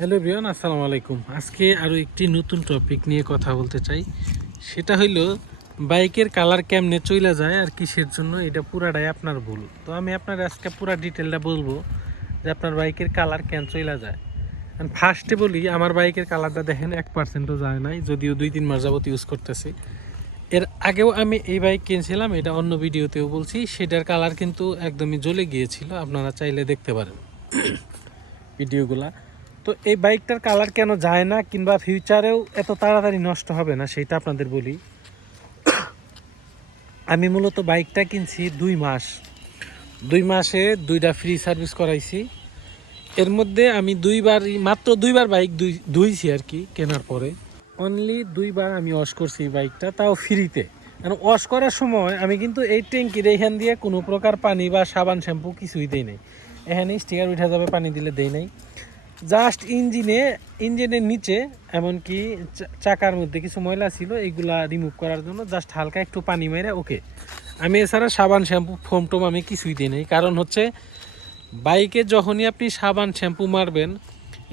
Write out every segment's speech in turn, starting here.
Hello everyone, আসসালামু আলাইকুম। আজকে আরও একটি নতুন টপিক নিয়ে কথা বলতে চাই। সেটা হইল বাইকের কালার কেমনে চইলা যায় আর কিসের জন্য, এটা পুরাটাই আপনার ভুল। তো আমি আপনার আজকে পুরা ডিটেলটা বলবো যে আপনার বাইকের কালার কেন চইলা যায়। ফার্স্টে বলি, আমার বাইকের কালারটা দেখেন 1%ও যায় নাই, যদিও 2-3 মাস যাবত ইউজ করতেছি। এর আগেও আমি এই বাইক কিনছিলাম, এটা অন্য ভিডিওতেও বলছি, সেটার কালার কিন্তু একদমই জ্বলে গিয়েছিল। আপনারা চাইলে দেখতে পারেন ভিডিওগুলা। তো এই বাইকটার কালার কেন যায় না, কিংবা ফিউচারেও এত তাড়াতাড়ি নষ্ট হবে না, সেটা আপনাদের বলি। আমি মূলত বাইকটা কিনছি 2 মাস। 2 মাসে 2টা ফ্রি সার্ভিস করাইছি। এর মধ্যে আমি মাত্র দুইবার বাইক ধুইছি আর কি। কেনার পরে অনলি 2বার আমি ওয়াশ করছি বাইকটা, তাও ফ্রিতে। কারণ ওয়াশ করার সময় আমি কিন্তু এই ট্যাঙ্কির এইখান দিয়ে কোনো প্রকার পানি বা সাবান শ্যাম্পু কিছুই দেই নাই। এখানে স্টিকার উঠা যাবে, পানি দিলে দেই নাই। জাস্ট ইঞ্জিনের নিচে, এমনকি চাকার মধ্যে কিছু ময়লা ছিল, এইগুলা রিমুভ করার জন্য জাস্ট হালকা একটু পানি মেরে ওকে। আমি এছাড়া সাবান শ্যাম্পু ফোম টোম আমি কিছুই দিই নাই। কারণ হচ্ছে বাইকে যখনই আপনি সাবান শ্যাম্পু মারবেন,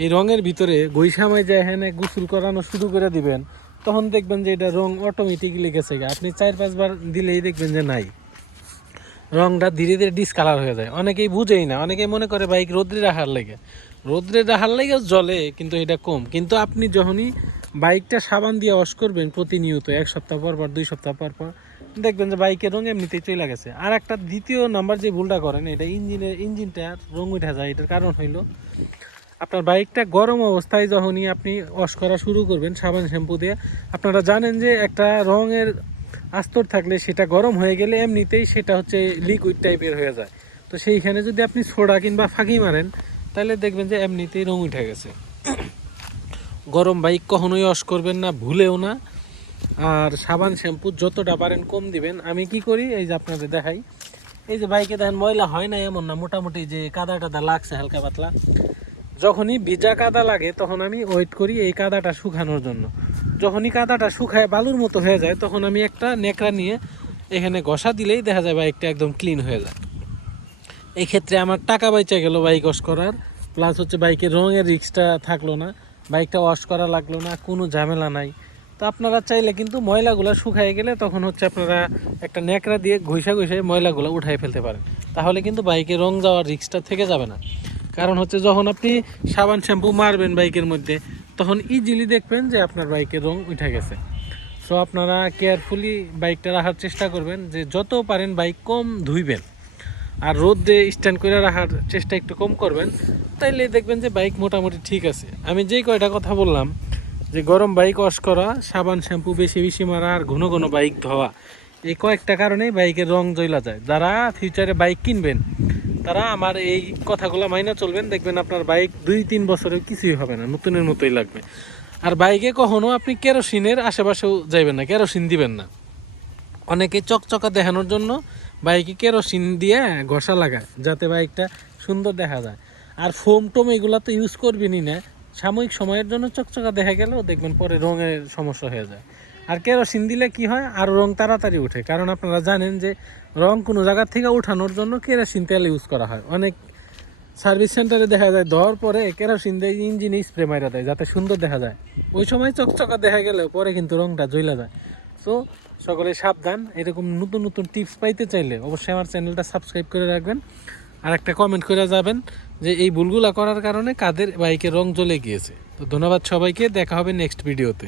এই রঙের ভিতরে গৈসামাই যায়, এখানে গোসল করানো শুরু করে দিবেন, তখন দেখবেন যে এটা রং অটোমেটিকলি গেছে। আপনি 4-5 বার দিলেই দেখবেন যে নাই, রংটা ধীরে ধীরে ডিসকালার হয়ে যায়। অনেকেই বুঝেই না, অনেকেই মনে করে বাইক রোদ্রে রাখার লেগেও জ্বলে, কিন্তু এটা কম। কিন্তু আপনি যখনই বাইকটা সাবান দিয়ে ওয়াশ করবেন প্রতিনিয়ত, 1 সপ্তাহ পর পর, 2 সপ্তাহ পর পর, দেখবেন যে বাইকের রং এমনিতেই চলে গেছে। আর একটা দ্বিতীয় নাম্বার যে ভুলটা করেন, এটা ইঞ্জিনটা রং উঠে যায়। এটার কারণ হইল, আপনার বাইকটা গরম অবস্থায় যখনই আপনি ওয়াশ করা শুরু করবেন সাবান শ্যাম্পু দিয়ে, আপনারা জানেন যে একটা রঙের আস্তর থাকলে সেটা গরম হয়ে গেলে এমনিতেই সেটা হচ্ছে লিকুইড টাইপের হয়ে যায়। তো সেইখানে যদি আপনি সোডা কিংবা ফাঁকি মারেন, তাহলে দেখবেন যে এমনিতেই রং উঠে গেছে। গরম বাইক কখনোই ওয়াশ করবেন না, ভুলেও না। আর সাবান শ্যাম্পু যতটা পারেন কম দিবেন। আমি কি করি, এই যে আপনাদের দেখাই, এই যে বাইকে দেখেন ময়লা হয় না এমন না, মোটামুটি যে কাদা টাদা লাগছে হালকা পাতলা, যখনই ভিজা কাদা লাগে তখন আমি ওয়েট করি এই কাদাটা শুকানোর জন্য। যখনই কাদাটা শুকায় বালুর মতো হয়ে যায়, তখন আমি একটা নেকড়া নিয়ে এখানে ঘষা দিলেই দেখা যায় বাইকটা একদম ক্লিন হয়ে যায়। এই ক্ষেত্রে আমার টাকা বাইচা গেল বাইক ওয়াশ করার, প্লাস হচ্ছে বাইকের রঙের রিস্কটা থাকলো না, বাইকটা ওয়াশ করা লাগলো না, কোনো ঝামেলা নাই। তো আপনারা চাইলে কিন্তু ময়লাগুলো শুকায় গেলে তখন হচ্ছে আপনারা একটা ন্যাকড়া দিয়ে ঘষা ময়লাগুলো উঠাই ফেলতে পারেন। তাহলে কিন্তু বাইকের রং যাওয়ার রিস্কটা থেকে যাবে না। কারণ হচ্ছে যখন আপনি সাবান শ্যাম্পু মারবেন বাইকের মধ্যে, তখন ইজিলি দেখবেন যে আপনার বাইকের রং উঠে গেছে। সো আপনারা কেয়ারফুলি বাইকটা রাখার চেষ্টা করবেন, যে যত পারেন বাইক কম ধুইবেন, আর রোদে স্ট্যান্ড করে রাখার চেষ্টা একটু কম করবেন। তাইলে দেখবেন যে বাইক মোটামুটি ঠিক আছে। আমি যেই কয়টা কথা বললাম, যে গরম বাইক ওয়াশ করা, সাবান শ্যাম্পু বেশি বেশি মারা, আর ঘন ঘন বাইক ধোয়া, এই কয়েকটা কারণেই বাইকের রং জ্বলা যায়। যারা ফিউচারে বাইক কিনবেন, তারা আমার এই কথাগুলো মাইনা চলবেন, দেখবেন আপনার বাইক 2-3 বছরেও কিছুই হবে না, নতুনের মতোই লাগবে। আর বাইকে কখনো আপনি কেরোসিনের আশেপাশেও যাইবেন না, কেরোসিন দিবেন না। অনেকে চকচকা দেখানোর জন্য বাইকে কেরোসিন দিয়ে ঘষা লাগায়, যাতে বাইকটা সুন্দর দেখা যায়। আর ফোম টোম এগুলো তো ইউজ করবেনই না, সাময়িক সময়ের জন্য চকচকা দেখা গেলেও দেখবেন পরে রঙের সমস্যা হয়ে যায়। আর কেরোসিন দিলে কি হয়, আর রং তাড়াতাড়ি ওঠে। কারণ আপনারা জানেন যে রং কোনো জায়গা থেকে ওঠানোর জন্য কেরোসিন তেল ইউজ করা হয়। অনেক সার্ভিস সেন্টারে দেখা যায় দেওয়ার পরে কেরোসিন দিয়ে ইঞ্জিনে স্প্রে মারা দেয়, যাতে সুন্দর দেখা যায়। ওই সময় চকচকা দেখা গেলেও পরে কিন্তু রংটা জ্বলা যায়। সো সকলে সাবধান। এরকম নতুন নতুন টিপস পাইতে চাইলে অবশ্যই আমার চ্যানেলটা সাবস্ক্রাইব করে রাখবেন, আর একটা কমেন্ট করে যাবেন যে এই ভুলগুলা করার কারণে কাদের বাইকের রং জ্বলে গিয়েছে। তো ধন্যবাদ সবাইকে, দেখা হবে নেক্সট ভিডিওতে।